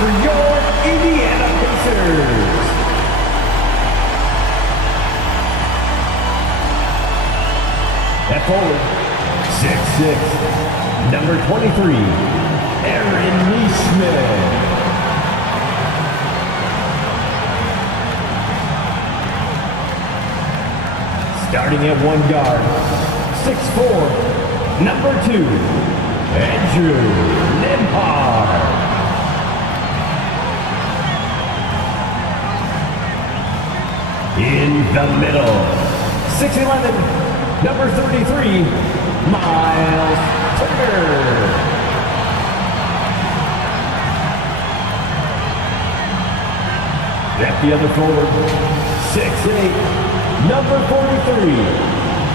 for your Indiana Pacers. At forward, 6'6", number 23, Aaron Neesmith. Starting at one guard, 6'4", number 2, Andrew Nembhard. In the middle, 6'11", number 33, Miles Turner. At the other forward, 6'8", number 43,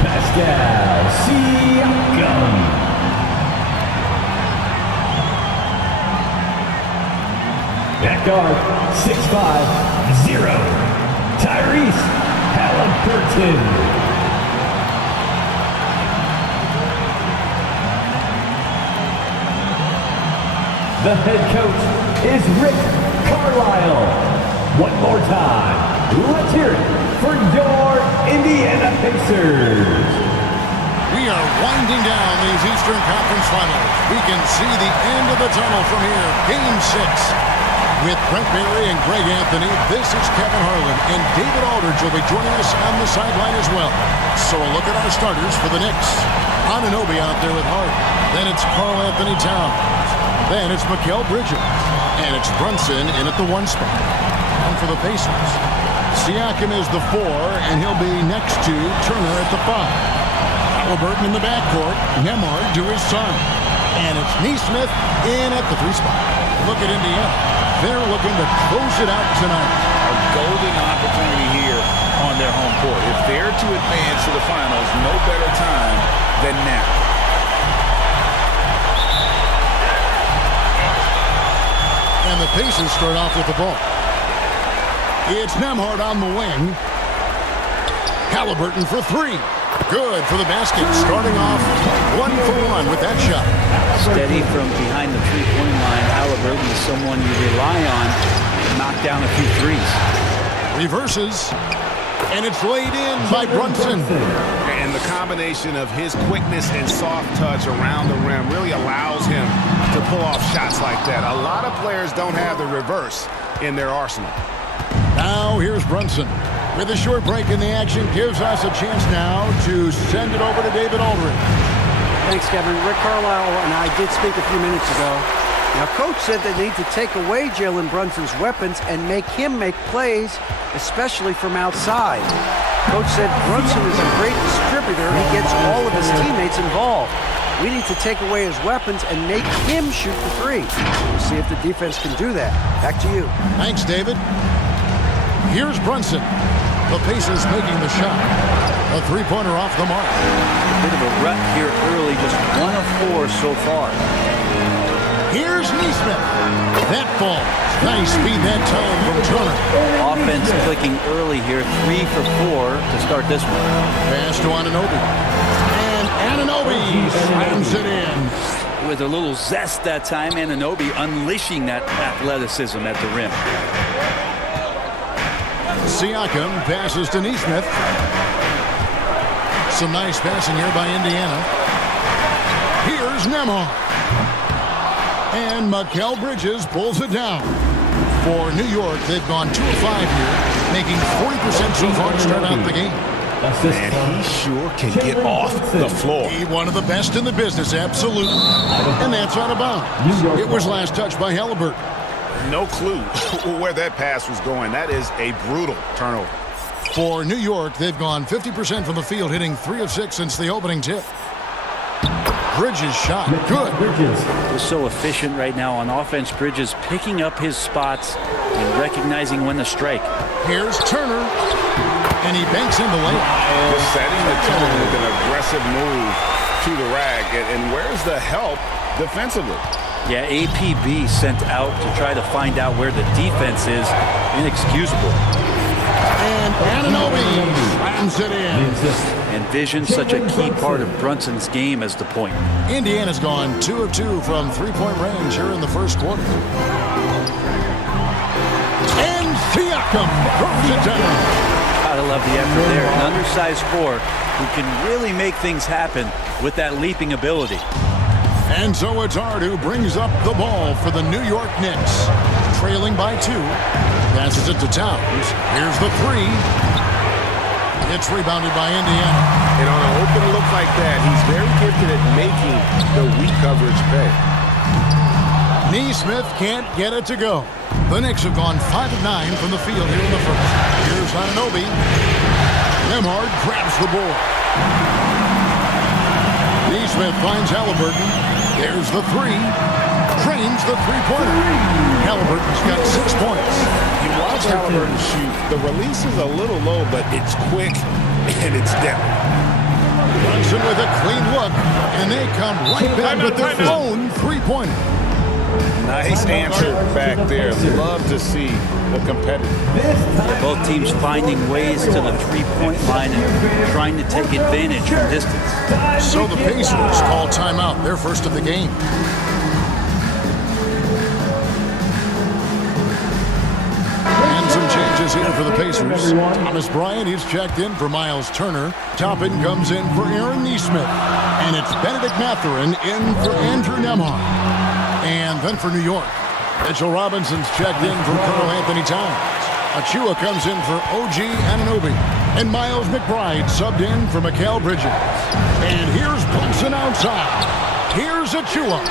Pascal Siakam. At guard, 6'5", 0, Tyrese Halliburton. The head coach is Rick Carlisle. One more time, let's hear it for your Indiana Pacers. We are winding down these Eastern Conference Finals. We can see the end of the tunnel from here. Game 6. With Brent Barry and Greg Anthony, this is Kevin Harlan, and David Aldridge will be joining us on the sideline as well. So a look at our starters for the Knicks. Anunoby out there with Hart. Then it's Karl Anthony Towns. Then it's Mikal Bridges. And it's Brunson in at the 1 spot. And for the Pacers, Siakam is the 4, and he'll be next to Turner at the 5. Halliburton in the backcourt, Nembhard to his son. And it's Neesmith in at the 3 spot. Look at Indiana. They're looking to close it out tonight. A golden opportunity here on their home court. If they're to advance to the finals, no better time than now. And the Pacers start off with the ball. It's Nembhard on the wing. Halliburton for 3. Good for the basket. Starting off 1 for 1 with that shot. Steady from behind the three-point line. Halliburton is someone you rely on to knock down a few threes. Reverses. And it's laid in by Brunson. And the combination of his quickness and soft touch around the rim really allows him to pull off shots like that. A lot of players don't have the reverse in their arsenal. Now here's Brunson. With a short break in the action, gives us a chance now to send it over to David Aldridge. Thanks, Kevin. Rick Carlisle and I did speak a few minutes ago. Now, Coach said they need to take away Jalen Brunson's weapons and make him make plays, especially from outside. Coach said Brunson is a great distributor. He gets all of his teammates involved. We need to take away his weapons and make him shoot the 3. We'll see if the defense can do that. Back to you. Thanks, David. Here's Brunson. The Pacers making the shot. A 3-pointer off the mark. A bit of a rut here early, just 1 of 4 so far. Here's Neesmith. That falls. Nice speed that time from Turner. Offense clicking early here, 3 for 4 to start this one. Pass to Anunoby. And Anunoby slams it in. With a little zest that time, Anunoby unleashing that athleticism at the rim. Siakam passes to Neesmith. Some nice passing here by Indiana. Here's Nembhard. And Mikal Bridges pulls it down. For New York, they've gone 2 of 5 here, making 40% so far to start out the game. Man, he sure can get off the floor. One of the best in the business, absolutely. And that's out of bounds. It was last touched by Halliburton. No clue where that pass was going. That is a brutal turnover. For New York, they've gone 50% from the field, hitting 3 of 6 since the opening tip. Bridges shot. Good. He's so efficient right now on offense. Bridges picking up his spots and recognizing when to strike. Here's Turner. And he banks in the lane. Just setting the tone with an aggressive move to the rag. And where's the help defensively? Yeah, APB sent out to try to find out where the defense is. Inexcusable. And Anunoby slams it in. And vision, such a key part of Brunson's game as the point. Indiana's gone 2 of 2 from 3-point range here in the first quarter. Siakam throws it down. Gotta love the effort there. An undersized four who can really make things happen with that leaping ability. And so it's Hart who brings up the ball for the New York Knicks. Trailing by 2. Passes it to Towns. Here's the 3. It's rebounded by Indiana. And on an open look like that, he's very gifted at making the weak coverage pay. Neesmith can't get it to go. The Knicks have gone 5 of 9 from the field here in the first. Here's Anunoby. Nembhard grabs the board. Neesmith finds Halliburton. There's the 3. Drains the three-pointer. Halliburton's got 6 points. You watch Halliburton shoot. The release is a little low, but it's quick and it's deadly. Brunson with a clean look, and they come right back with their own three-pointer. Nice answer back there. Love to see the competitor. Both teams finding ways to the three-point line and trying to take advantage from distance. So the Pacers call timeout, their first of the game. And some changes here for the Pacers. Thomas Bryant is checked in for Miles Turner. Toppin comes in for Aaron Neesmith. And it's Benedict Mathurin in for Andrew Nembhard. And then for New York, Mitchell Robinson's checked in for Karl Anthony Towns. Achua comes in for OG Anunoby. And Miles McBride subbed in for Mikal Bridges. And here's Brunson outside. Here's Achua.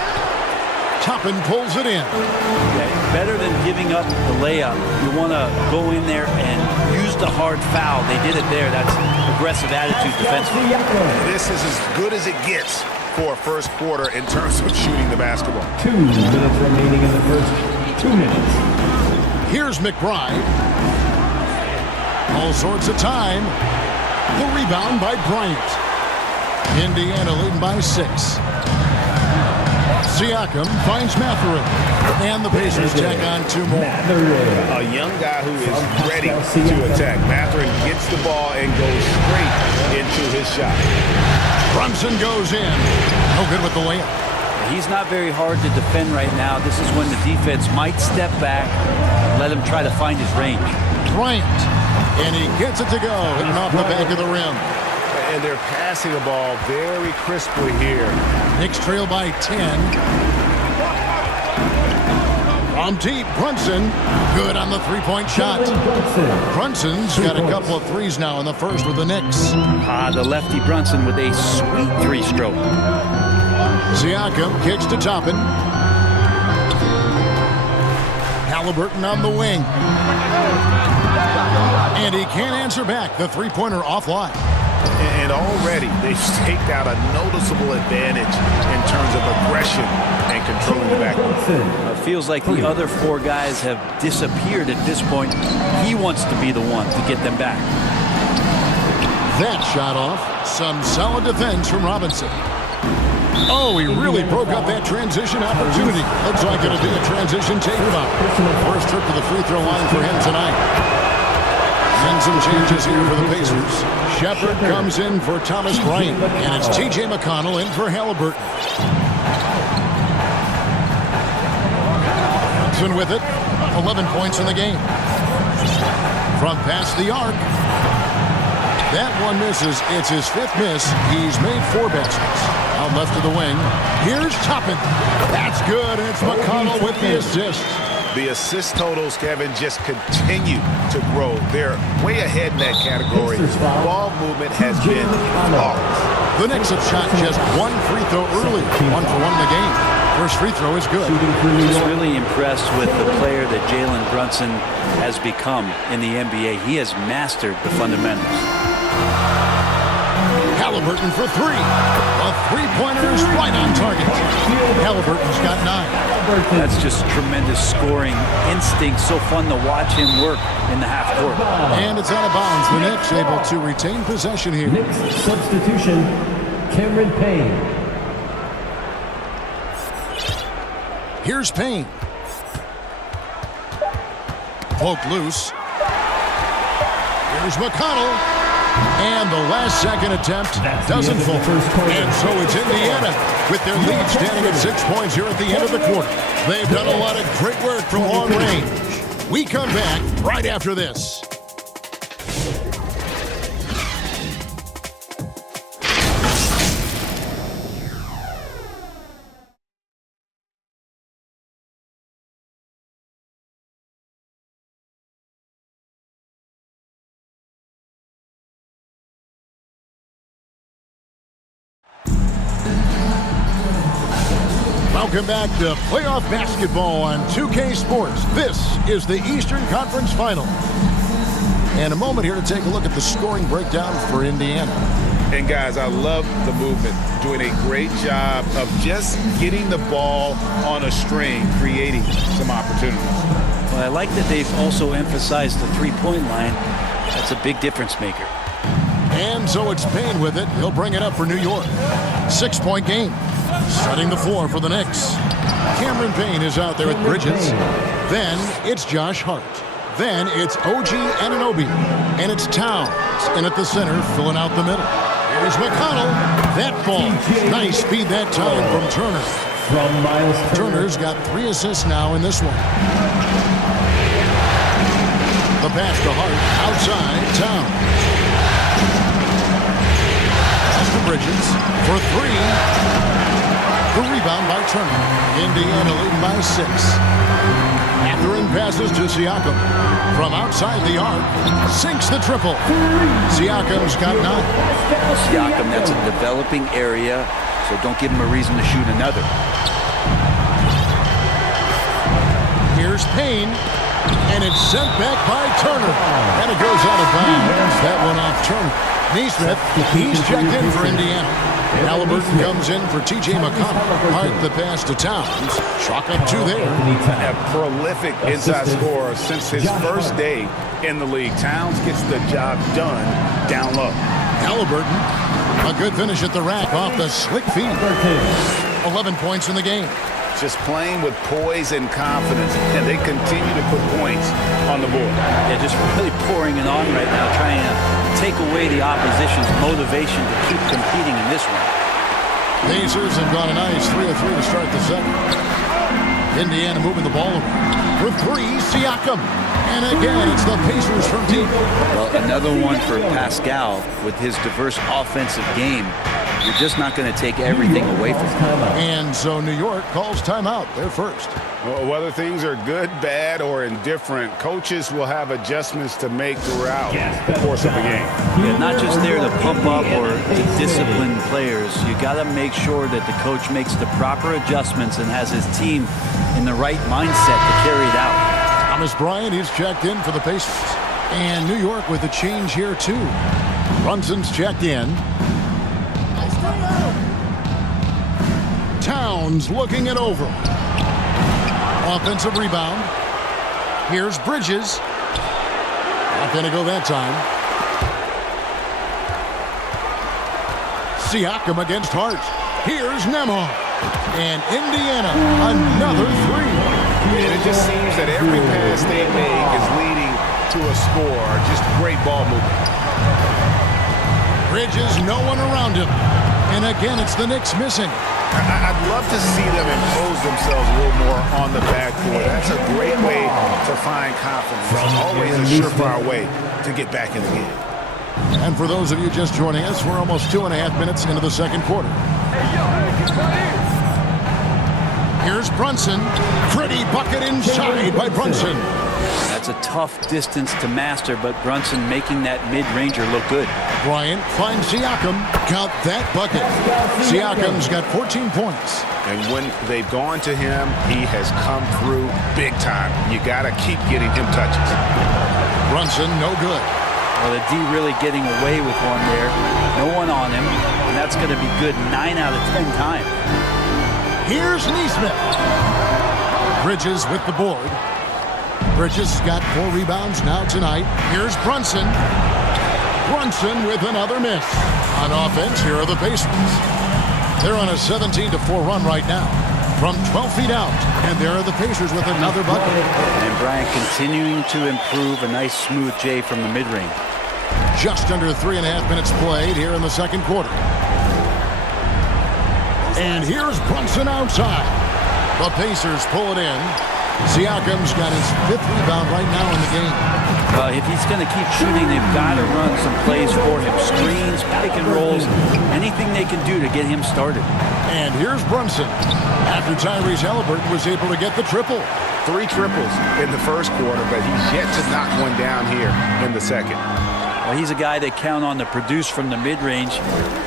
Toppin pulls it in. Yeah, better than giving up the layup. You want to go in there and use the hard foul. They did it there. That's aggressive attitude defensively. This is as good as it gets for a first quarter in terms of shooting the basketball. 2 minutes remaining in the first 2 minutes. Here's McBride. All sorts of time. The rebound by Bryant. Indiana leading by 6. Siakam finds Mathurin. And the Pacers tack on 2 more. A young guy who is ready to attack. Mathurin gets the ball and goes straight into his shot. Brunson goes in. No good with the layup. He's not very hard to defend right now. This is when the defense might step back and let him try to find his range. Bryant. And he gets it to go. Hitting off the back of the rim. And they're passing the ball very crisply here. Knicks trail by 10. From deep, Brunson. Good on the three-point shot. Brunson's got a couple of threes now in the first with the Knicks. The lefty Brunson with a sweet three-stroke. Siakam kicks to Toppin. Halliburton on the wing. And he can't answer back. The three-pointer offline. And already they've staked out a noticeable advantage in terms of aggression and controlling the backcourt. It feels like the other 4 guys have disappeared at this point. He wants to be the one to get them back. That shot off. Some solid defense from Robinson. Oh, he really broke up that transition opportunity. Looks like it'll be a transition takeout. First trip to the free throw line for him tonight. And some changes here for the Pacers. Shepherd comes in for Thomas Bryant. And it's T.J. McConnell in for Halliburton. Brunson with it. 11 points in the game. From past the arc. That one misses. It's his 5th miss. He's made 4 baskets. Out left of the wing. Here's Toppin. That's good, and it's McConnell with the assist. The assist totals, Kevin, just continue to grow. They're way ahead in that category. Ball movement has been flawless. The Knicks have shot just 1 free throw early. 1 for 1 in the game. First free throw is good. Just really impressed with the player that Jalen Brunson has become in the NBA. He has mastered the fundamentals. Halliburton for 3. A three-pointer is right on target. Halliburton's got 9. That's just tremendous scoring instinct. So fun to watch him work in the half court. And it's out of bounds. The Knicks able to retain possession here. Knicks substitution, Cameron Payne. Here's Payne. Poked loose. Here's McConnell. And the last second attempt doesn't fall. And so it's Indiana with their lead standing at 6 points here at the end of the quarter. They've done a lot of great work from long range. We come back right after this. Welcome back to playoff basketball on 2K Sports. This is the Eastern Conference Final. And a moment here to take a look at the scoring breakdown for Indiana. And guys, I love the movement. Doing a great job of just getting the ball on a string, creating some opportunities. Well, I like that they've also emphasized the three-point line. That's a big difference maker. And so it's Payne with it. He'll bring it up for New York. 6-point game. Setting the floor for the Knicks. Cameron Payne is out there with Bridges. Then it's Josh Hart. Then it's OG Anunoby. And it's Towns. And at the center, filling out the middle. Here's McConnell. That ball. Nice speed that time from Turner. From Miles Turner's got 3 assists now in this one. The pass to Hart. Outside, Towns. Pass to Bridges for 3. The rebound by Turner. Indiana leading by 6. Catherine passes to Siakam. From outside the arc, sinks the triple. Siakam's got 9. Siakam, that's a developing area, so don't give him a reason to shoot another. Here's Payne, and it's sent back by Turner. And it goes out of bounds. That one off Turner. Neesmith, he's checked in for Indiana. Halliburton comes in for T.J. McConnell. Hart the pass to Towns. Chalk up 2 there. A prolific inside scorer since his first day in the league. Towns gets the job done down low. Halliburton, a good finish at the rack off the slick feed. 11 points in the game. Just playing with poise and confidence, and they continue to put points on the board. Yeah, just really pouring it on right now, trying to take away the opposition's motivation to keep competing in this one. Pacers have got a nice 3 of 3 to start the second. Indiana moving the ball around. For 3, Siakam. And again, it's the Pacers from deep. Well, another one for Pascal with his diverse offensive game. You're just not going to take everything away from him. And so New York calls timeout. They're first. Well, whether things are good, bad, or indifferent, coaches will have adjustments to make throughout the course of the game. Yeah, not just there to pump up or to discipline players. You got to make sure that the coach makes the proper adjustments and has his team in the right mindset to carry it out. Thomas Bryant, he's checked in for the Pacers. And New York with a change here, too. Brunson's checked in. Towns looking it over. Offensive rebound. Here's Bridges. Not going to go that time. Siakam against Hart. Here's Nembhard. And Indiana, another 3. And it just seems that every pass they make is leading to a score. Just great ball movement. Bridges, no one around him. And again, it's the Knicks missing. I'd love to see them impose themselves a little more on the backcourt. That's a great way to find confidence. It's always a surefire way to get back in the game. And for those of you just joining us, we're almost 2.5 minutes into the second quarter. Here's Brunson. Pretty bucket inside by Brunson. That's a tough distance to master, but Brunson making that mid-ranger look good. Bryant finds Siakam. Count that bucket. Siakam's got 14 points. And when they've gone to him, he has come through big time. You got to keep getting him touches. Brunson, no good. Well, the D really getting away with one there. No one on him, and that's going to be good 9 out of 10 times. Here's Neesmith. Bridges with the board. Bridges has got 4 rebounds now tonight. Here's Brunson. Brunson with another miss. On offense, here are the Pacers. They're on a 17-4 run right now. From 12 feet out. And there are the Pacers with another bucket. And Bryant continuing to improve. A nice smooth J from the mid-range. Just under 3.5 minutes played here in the second quarter. And here's Brunson outside. The Pacers pull it in. Siakam's got his 5th rebound right now in the game. If he's going to keep shooting, they've got to run some plays for him. Screens, pick and rolls, anything they can do to get him started. And here's Brunson. After Tyrese Halliburton was able to get the triple. 3 triples in the first quarter, but he's yet to knock one down here in the second. Well, he's a guy they count on to produce from the mid-range.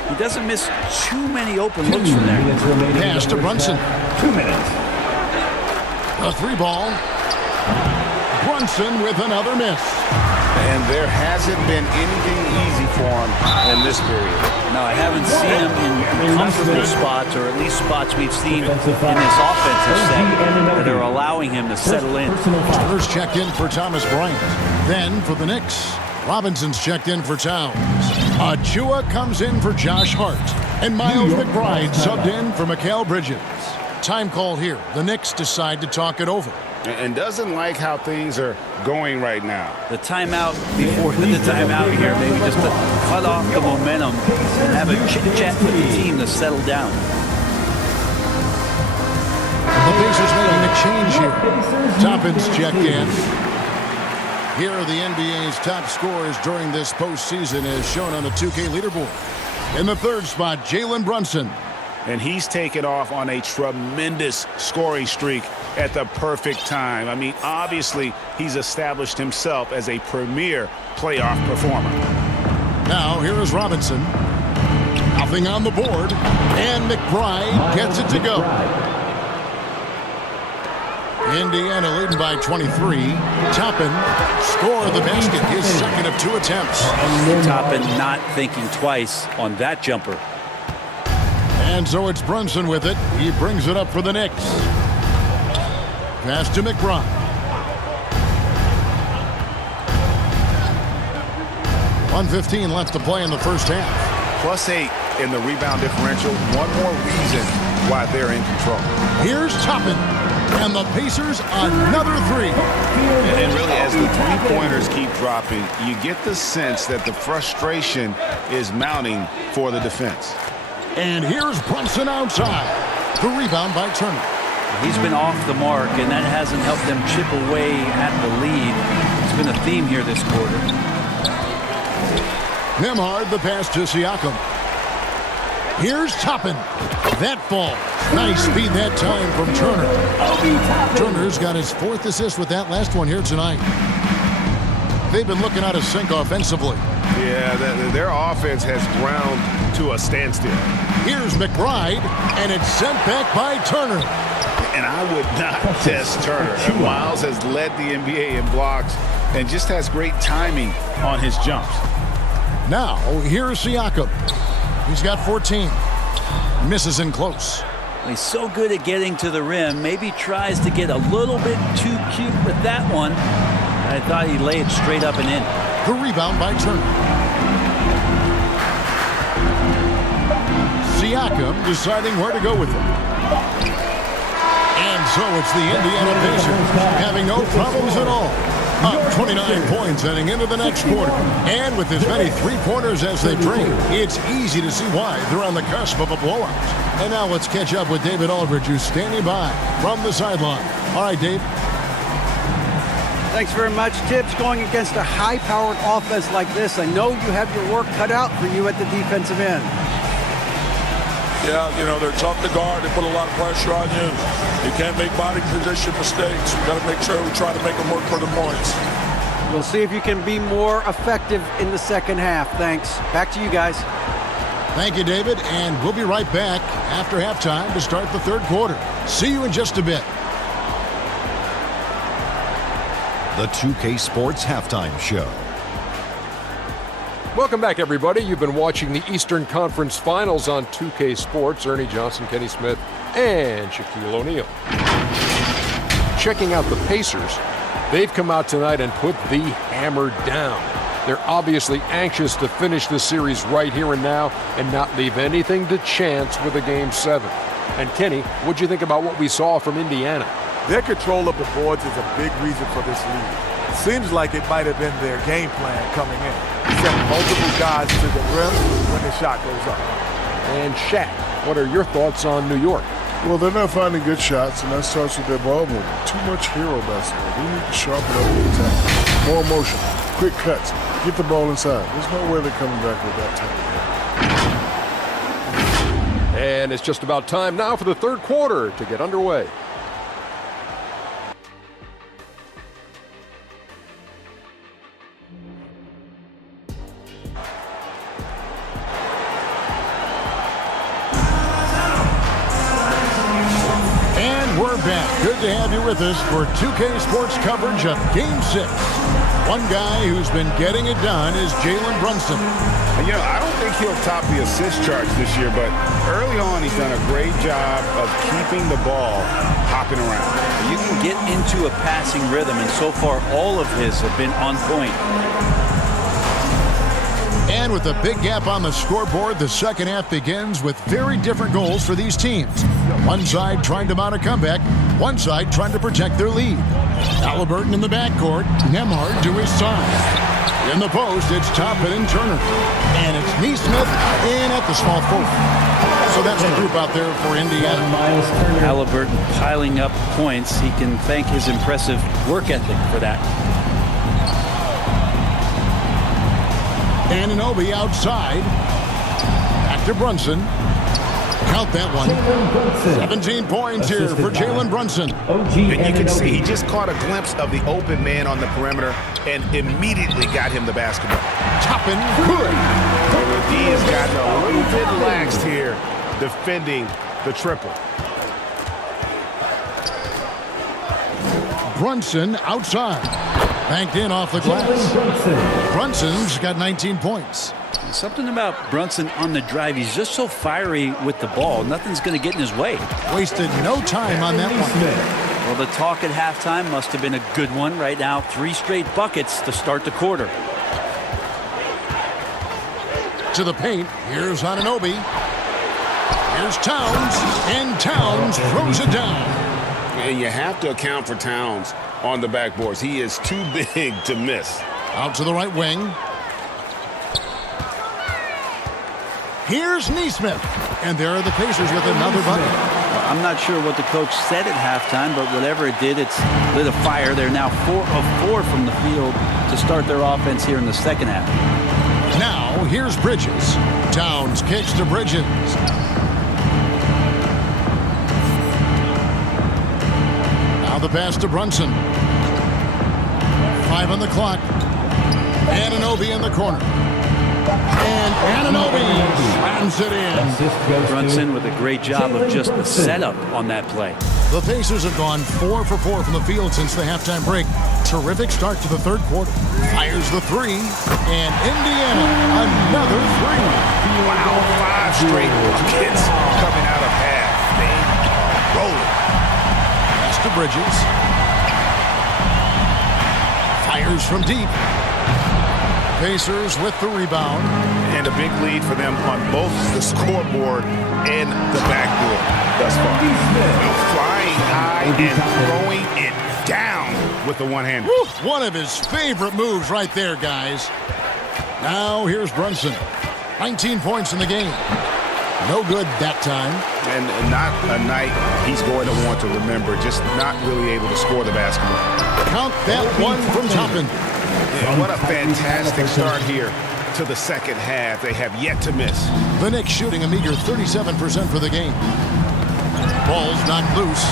He doesn't miss too many open looks from there. Pass to Brunson. 2 minutes. A 3-ball. Brunson with another miss. And there hasn't been anything easy for him in this period. No, I haven't seen him in comfortable spots, or at least spots we've seen in this offensive set that are allowing him to settle in. First checked in for Thomas Bryant. Then for the Knicks, Robinson's checked in for Towns. Achua comes in for Josh Hart. And Miles McBride subbed in for Mikal Bridges. Time call here. The Knicks decide to talk it over. And doesn't like how things are going right now. The timeout before the timeout here, maybe just to cut off the momentum and have a chit-chat with the team to settle down. The Pacers making a change here. Toppin's checked in. Here are the NBA's top scorers during this postseason as shown on the 2K leaderboard. In the 3rd spot, Jalen Brunson. And he's taken off on a tremendous scoring streak at the perfect time. I mean, obviously, he's established himself as a premier playoff performer. Now, here is Robinson. Nothing on the board. And McBride gets it to go. Indiana leading by 23. Toppin scored the basket, his 2nd of 2 attempts. Toppin not thinking twice on that jumper. And so it's Brunson with it. He brings it up for the Knicks. Pass to McBride. .115 left to play in the first half. +8 in the rebound differential. One more reason why they're in control. Here's Toppin. And the Pacers another 3. And really, as the 3-pointers keep dropping, you get the sense that the frustration is mounting for the defense. And here's Brunson outside. The rebound by Turner. He's been off the mark, and that hasn't helped them chip away at the lead. It's been a theme here this quarter. Nembhard, the pass to Siakam. Here's Toppin. That fall. Nice speed that time from Turner. Turner's got his 4th assist with that last one here tonight. They've been looking out of sync offensively. Yeah, their offense has ground to a standstill. Here's McBride, and it's sent back by Turner. And I would not test Turner. And Miles has led the NBA in blocks and just has great timing on his jumps. Now, here's Siakam. He's got 14. Misses in close. He's so good at getting to the rim. Maybe tries to get a little bit too cute with that one. I thought he'd lay it straight up and in. The rebound by Turner. Siakam deciding where to go with it. And so it's the Indiana Pacers having no problems at all. Up 29 points heading into the next quarter. And with as many 3-pointers as they bring, it's easy to see why they're on the cusp of a blowout. And now let's catch up with David Aldridge, who's standing by from the sideline. All right, Dave. Thanks very much, Tibbs. Going against a high-powered offense like this, I know you have your work cut out for you at the defensive end. Yeah, you know, they're tough to guard. They put a lot of pressure on you. You can't make body position mistakes. We've got to make sure we try to make them work for the points. We'll see if you can be more effective in the second half. Thanks. Back to you guys. Thank you, David, and we'll be right back after halftime to start the 3rd quarter. See you in just a bit. The 2K Sports Halftime Show. Welcome back, everybody. You've been watching the Eastern Conference Finals on 2K Sports. Ernie Johnson, Kenny Smith, and Shaquille O'Neal. Checking out the Pacers, they've come out tonight and put the hammer down. They're obviously anxious to finish the series right here and now and not leave anything to chance with a Game 7. And Kenny, what'd you think about what we saw from Indiana? Their control of the boards is a big reason for this lead. Seems like it might have been their game plan coming in. Send multiple guys to the rim when the shot goes up. And Shaq, what are your thoughts on New York? Well, they're not finding good shots, and that starts with their ball movement. Too much hero basketball. They need to sharpen up the attack. More motion, quick cuts, get the ball inside. There's no way they're coming back with that type of game. And it's just about time now for the third quarter to get underway. Good to have you with us for 2K Sports coverage of Game 6. One guy who's been getting it done is Jalen Brunson. And, you know, I don't think he'll top the assist charts this year, but early on he's done a great job of keeping the ball hopping around. You can get into a passing rhythm, and so far all of his have been on point. And with a big gap on the scoreboard, the second half begins with very different goals for these teams. One side trying to mount a comeback, one side trying to protect their lead. Halliburton in the backcourt, Nembhard to his side. In the post, it's Toppin and Turner. And it's Neesmith in at the small forward. So that's the group out there for Indiana. Halliburton piling up points. He can thank his impressive work ethic for that. Anunoby outside. Back to Brunson. Count that one. 17 points here for Jalen Brunson. And you can see he just caught a glimpse of the open man on the perimeter and immediately got him the basketball. Toppin good. The D has gotten a little bit laxed here defending the triple. Brunson outside. Banked in off the glass. Brunson's got 19 points. Something about Brunson on the drive. He's just so fiery with the ball. Nothing's going to get in his way. Wasted no time on that one. Well, the talk at halftime must have been a good one. Right now, 3 straight buckets to start the quarter. To the paint. Here's Anunoby. Here's Towns. And Towns throws it down. And you have to account for Towns on the backboards. He is too big to miss. Out to the right wing. Here's Neesmith. And there are the Pacers with another bucket. I'm not sure what the coach said at halftime, but whatever it did, it's lit a fire. They're now 4 of 4 from the field to start their offense here in the second half. Now, here's Bridges. Towns kicks to Bridges. Now the pass to Brunson. 5 on the clock. Anunoby in the corner. And Anunoby slams it in. Brunson with a great job of just the setup on that play. The Pacers have gone 4 for 4 from the field since the halftime break. Terrific start to the third quarter. Fires the 3. And Indiana, another 3. Wow, 5 straight buckets coming out of half. They are rolling. Pass to Bridges. Fires from deep. Pacers with the rebound. And a big lead for them on both the scoreboard and the backboard thus far. Flying high and throwing it down with the one-hander. One of his favorite moves right there, guys. Now here's Brunson. 19 points in the game. No good that time. And not a night he's going to want to remember. Just not really able to score the basketball. Count that one from Toppin. Yeah, what a fantastic start here to the second half. They have yet to miss. The Knicks shooting a meager 37% for the game. Ball's not loose.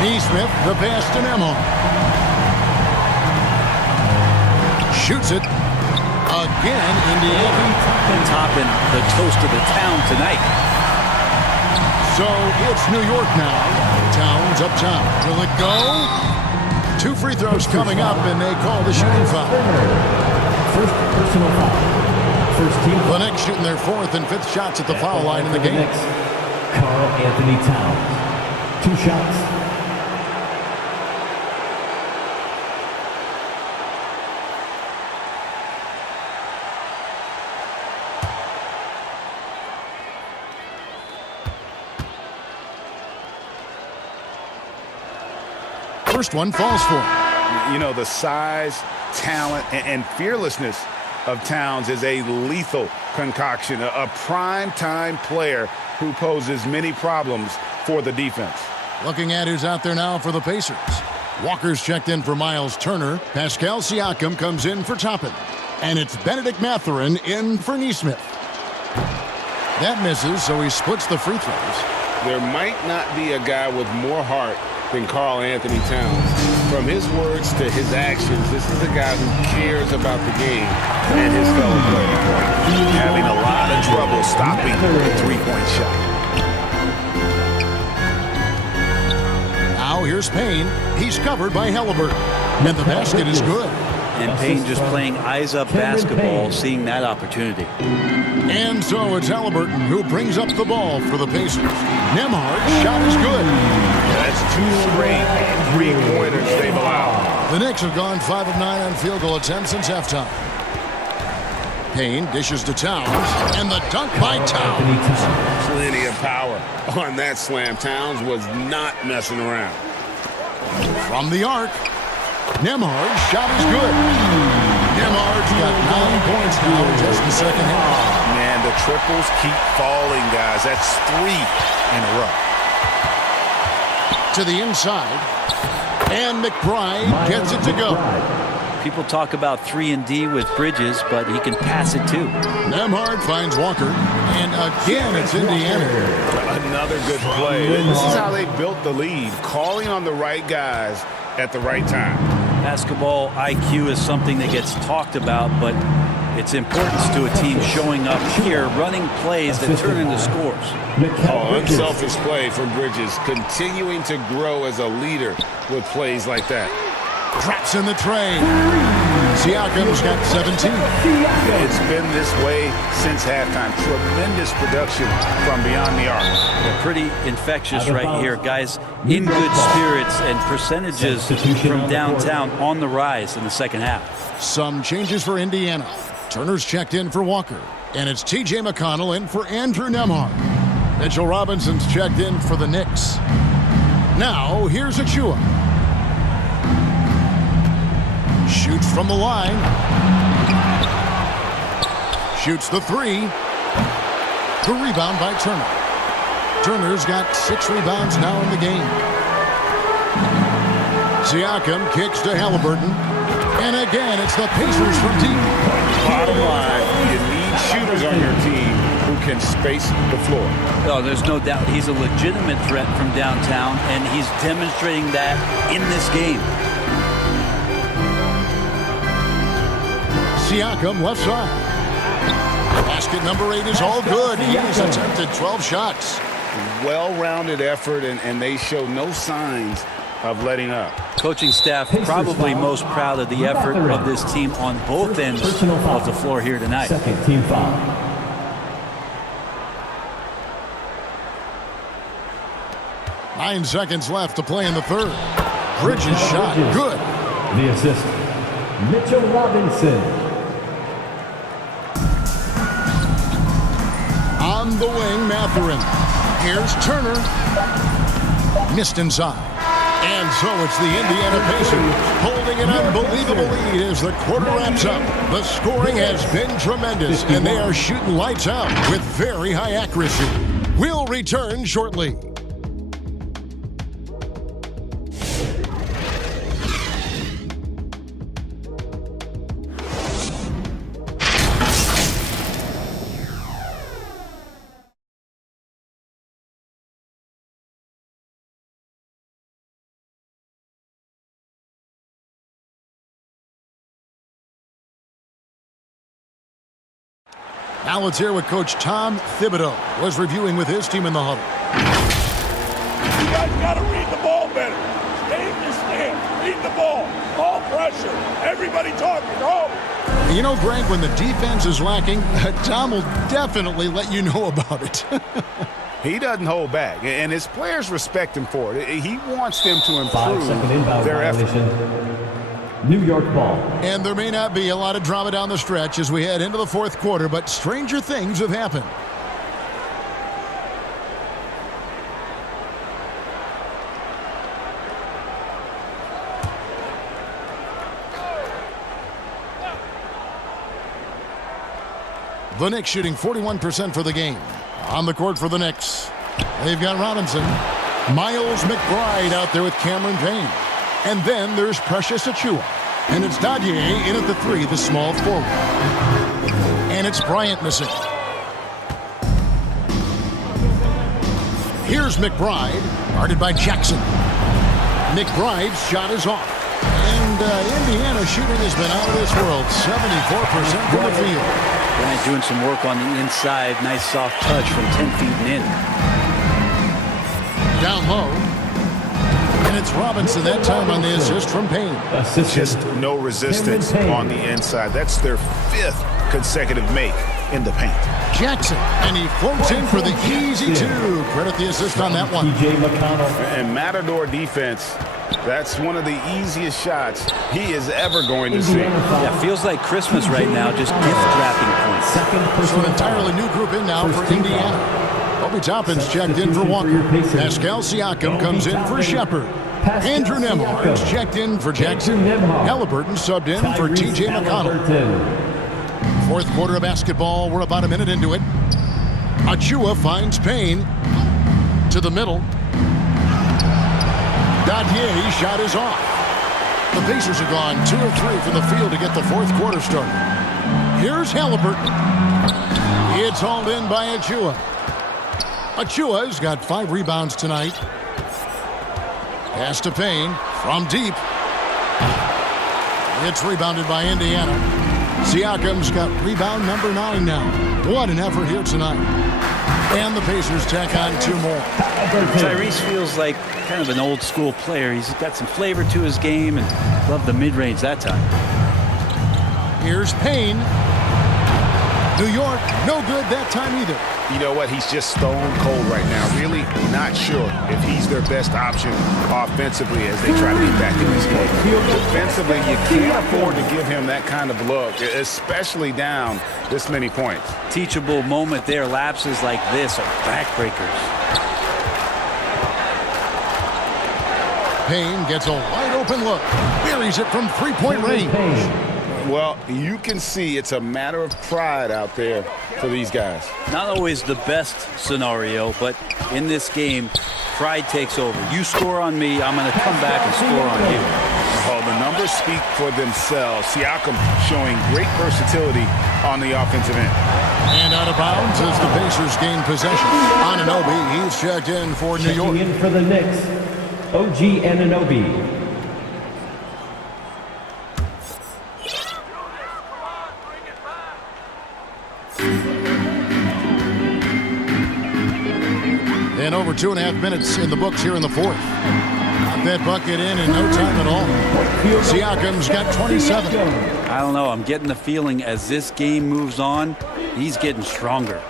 Neesmith, the pass to Nembhard. Shoots it. Again, Indiana. And Toppin, the toast of the town tonight. So it's New York now. Towns up top. Will it go? 2 free throws coming up, and they call the shooting foul. First personal foul. First team. The Knicks shooting their 4th and 5th shots at the foul line in the game. Karl Anthony Towns. 2 shots. First one falls for him. You know, the size, talent, and fearlessness of Towns is a lethal concoction, a prime-time player who poses many problems for the defense. Looking at who's out there now for the Pacers. Walker's checked in for Miles Turner. Pascal Siakam comes in for Toppin. And it's Benedict Mathurin in for Nesmith. That misses, so he splits the free throws. There might not be a guy with more heart than Karl Anthony Towns. From his words to his actions, this is a guy who cares about the game and his fellow players. Having a lot of trouble stopping the three-point shot. Now here's Payne. He's covered by Halliburton. And the basket is good. And Payne just playing eyes-up basketball, seeing that opportunity. And so it's Halliburton who brings up the ball for the Pacers. Nembhard's shot is good. That's 2 straight three-pointers they've allowed. The Knicks have gone 5 of 9 on field goal attempts since halftime. Payne dishes to Towns, and the dunk by Towns. Plenty of power on that slam. Towns was not messing around. From the arc, Nembhard's shot is good. Nembhard's got 9 points now in just the second half. Man, the triples keep falling, guys. That's 3 in a row. To the inside, and McBride gets it to go. People talk about 3-and-D with Bridges, but he can pass it too. Nembhard finds Walker, and again it's Indiana. Another good play. This is how they built the lead, calling on the right guys at the right time. Basketball IQ is something that gets talked about, but its importance to a team showing up here, running plays that turn into scores. Unselfish play from Bridges, continuing to grow as a leader with plays like that. Drops in the tray. Siakam's got 17. It's been this way since halftime. Tremendous production from beyond the arc. They're pretty infectious right here. Guys in good spirits and percentages from downtown on the rise in the second half. Some changes for Indiana. Turner's checked in for Walker. And it's T.J. McConnell in for Andrew Nembhard. Mitchell Robinson's checked in for the Knicks. Now, here's Achua. Shoots from the line. Shoots the 3. The rebound by Turner. Turner's got 6 rebounds now in the game. Siakam kicks to Halliburton. And again, it's the Pacers from deep. Bottom line, you need shooters on your team who can space the floor. Oh, there's no doubt he's a legitimate threat from downtown, and he's demonstrating that in this game. Siakam left side. Basket number 8 is all good. He's attempted 12 shots. Well-rounded effort, and they show no signs of letting up. Coaching staff probably most proud of the effort of this team on both ends of the floor here tonight. Second team foul. Nine seconds left to play in the third. Bridges shot good. The assist, Mitchell Robinson. On the wing, Mathurin. Here's Turner. Missed inside. And so it's the Indiana Pacers holding an unbelievable lead as the quarter wraps up. The scoring has been tremendous, and they are shooting lights out with very high accuracy. We'll return shortly. Now let's hear what Coach Tom Thibodeau was reviewing with his team in the huddle. You guys got to read the ball better. Stay in your stance. Read the ball. All pressure. Everybody talking. Oh. You know, Greg, when the defense is lacking, Tom will definitely let you know about it. He doesn't hold back, and his players respect him for it. He wants them to improve 5-second inbound their effort. violation. New York ball. And there may not be a lot of drama down the stretch as we head into the fourth quarter, but stranger things have happened. The Knicks shooting 41% for the game. On the court for the Knicks, they've got Robinson. Miles McBride out there with Cameron Payne. And then there's Precious Achiuwa. And it's Dadier in at the 3, the small forward. And it's Bryant missing. Here's McBride, guarded by Jackson. McBride's shot is off. And Indiana shooting has been out of this world. 74% from the field. Bryant doing some work on the inside. Nice soft touch from 10 feet and in. Down low. And it's Robinson that time on the assist from Payne. Just no resistance on the inside. That's their 5th consecutive make in the paint. Jackson, and he floats in for the easy 2. Credit the assist on that one. And Matador defense, that's one of the easiest shots he is ever going to see. Yeah, feels like Christmas right now, just gift wrapping points. So an entirely new group in now for Indiana. Obi Toppin's checked in for Walker. Pascal Siakam comes in for Shepard. Andrew Nembhard's checked in for Jackson. Halliburton subbed in for T.J. McConnell. Fourth quarter of basketball. We're about a minute into it. Achiuwa finds Payne to the middle. Dadier's shot is off. The Pacers have gone 2 of 3 from the field to get the fourth quarter started. Here's Halliburton. It's hauled in by Achiuwa. Achiuwa's got 5 rebounds tonight. Pass to Payne from deep. It's rebounded by Indiana. Siakam's got rebound number 9 now. What an effort here tonight. And the Pacers tack on 2 more. Tyrese feels like kind of an old school player. He's got some flavor to his game and loved the mid-range that time. Here's Payne. New York, no good that time either. You know what? He's just stone cold right now. Really not sure if he's their best option offensively as they try to get back in this game. Defensively, you can't afford to give him that kind of look, especially down this many points. Teachable moment there. Lapses like this are backbreakers. Payne gets a wide open look. Buries it from 3-point range. Well, you can see it's a matter of pride out there for these guys. Not always the best scenario, but in this game, pride takes over. You score on me, I'm going to come back and score on you. Oh, the numbers speak for themselves. Siakam showing great versatility on the offensive end. And out of bounds as the Pacers gain possession. Anunoby, he's checked in for New York. Checking in for the Knicks, OG Anunoby. And over 2.5 minutes in the books here in the fourth. Got that bucket in no time at all. Siakam's got 27. I don't know. I'm getting the feeling as this game moves on, he's getting stronger.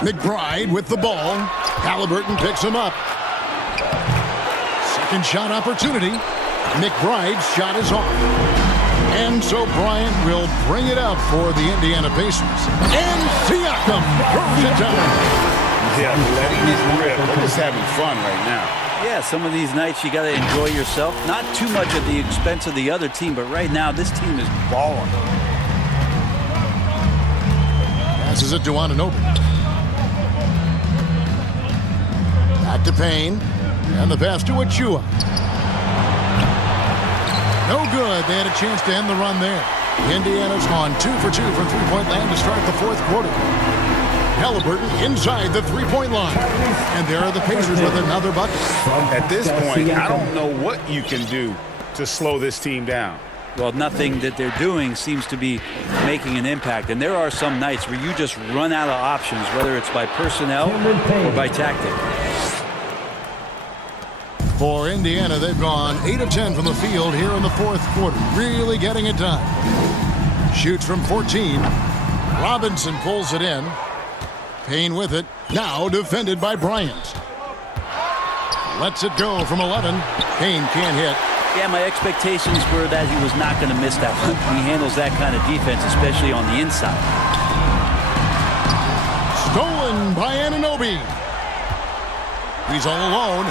McBride with the ball. Halliburton picks him up. Second shot opportunity. McBride's shot is off. And so Bryant will bring it up for the Indiana Pacers. And Siakam throws it down. Yeah, letting it rip. They're just having fun right now. Yeah, some of these nights you got to enjoy yourself. Not too much at the expense of the other team, but right now this team is balling. Passes it to Anunoby. Back to Payne. And the pass to Achiuwa. No good. They had a chance to end the run there. Indiana's gone 2 for 2 from three-point land to start the fourth quarter. Halliburton inside the three-point line. And there are the Pacers with another bucket. At this point, I don't know what you can do to slow this team down. Well, nothing that they're doing seems to be making an impact. And there are some nights where you just run out of options, whether it's by personnel or by tactic. For Indiana, they've gone 8 of 10 from the field here in the fourth quarter. Really getting it done. Shoots from 14. Robinson pulls it in. Payne with it. Now defended by Bryant. Lets it go from 11. Payne can't hit. Yeah, my expectations were that he was not going to miss that one. He handles that kind of defense, especially on the inside. Stolen by Anunoby. He's all alone.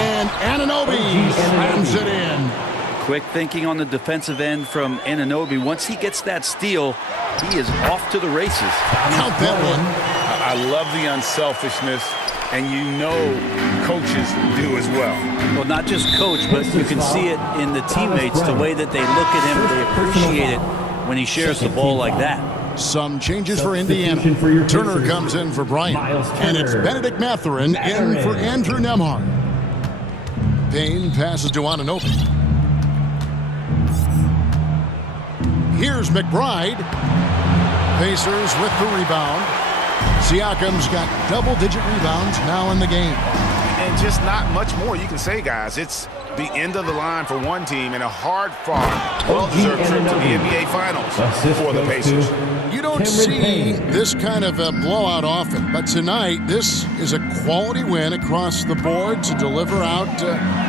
And Anunoby slams it in. Quick thinking on the defensive end from Anunoby. Once he gets that steal, he is off to the races. Count that one. I love the unselfishness, and you know coaches do as well. Well, not just coach, but you can see it in the teammates, the way that they look at him. They appreciate it when he shares the ball like that. Some changes for Indiana. Turner comes in for Bryant, and it's Benedict Mathurin in for Andrew Nembhard. Payne passes to Anunoby. Here's McBride. Pacers with the rebound. Siakam's got double-digit rebounds now in the game. And just not much more you can say, guys. It's the end of the line for one team and a hard-fought, well-deserved trip to the NBA Finals for the Pacers. You don't see this kind of a blowout often, but tonight this is a quality win across the board to deliver out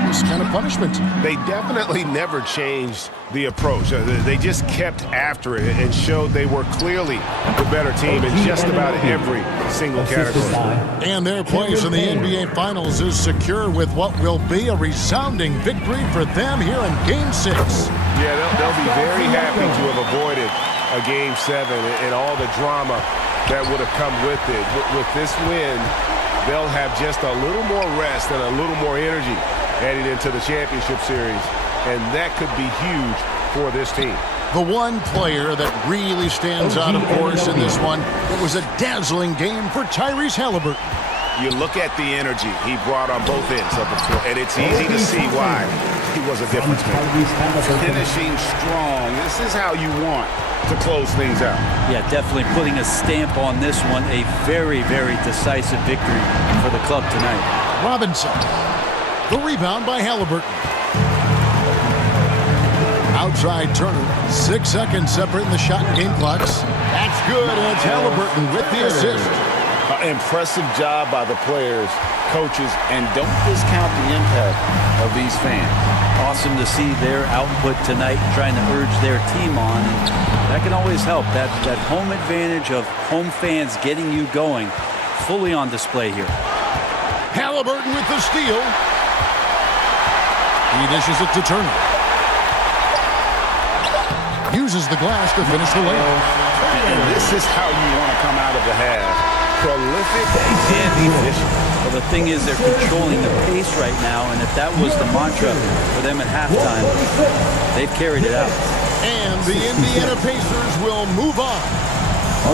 this kind of punishment. They definitely never changed the approach. They just kept after it and showed they were clearly the better team in just about every single category. And their place in the NBA Finals is secure with what will be a resounding victory for them here in Game 6. Yeah, they'll be very happy to have avoided a Game 7 and all the drama that would have come with it. With this win, they'll have just a little more rest and a little more energy heading into the championship series, and that could be huge for this team. The one player that really stands out, of course, in this one, it was a dazzling game for Tyrese Halliburton. You look at the energy he brought on both ends of the floor, and it's easy to see why he was a difference maker. Finishing strong. This is how you want to close things out. Yeah, definitely putting a stamp on this one. A very, very decisive victory for the club tonight. Robinson. The rebound by Halliburton. Outside Turner. 6 seconds separating the shot and game clocks. That's good, and it's Halliburton with the assist. Impressive job by the players, coaches, and don't discount the impact of these fans. Awesome to see their output tonight, trying to urge their team on. And that can always help. That home advantage of home fans getting you going, fully on display here. Halliburton with the steal. He dishes it to Turner. Uses the glass to finish the layup. And this is how you want to come out of the half. Prolific and efficient. Well, the thing is, they're controlling the pace right now, and if that was the mantra for them at halftime, they've carried it out. And the Indiana Pacers will move on.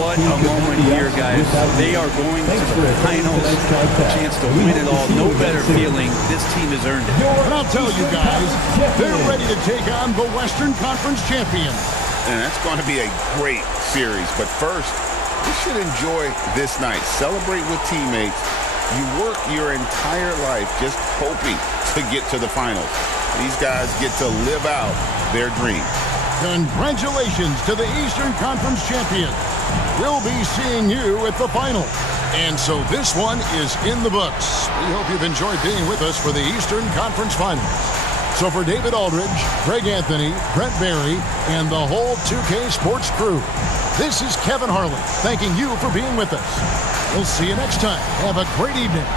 What a moment here, guys. They are going to the finals, a chance to win it all. No better feeling. This team has earned it. And I'll tell you guys, they're ready to take on the Western Conference champion. And that's going to be a great series. But first, we should enjoy this night. Celebrate with teammates. You work your entire life just hoping to get to the finals. These guys get to live out their dream. Congratulations to the Eastern Conference champion. We'll be seeing you at the final. And so this one is in the books. We hope you've enjoyed being with us for the Eastern Conference Finals. So for David Aldridge, Greg Anthony, Brent Barry, and the whole 2K Sports crew, this is Kevin Harlan thanking you for being with us. We'll see you next time. Have a great evening.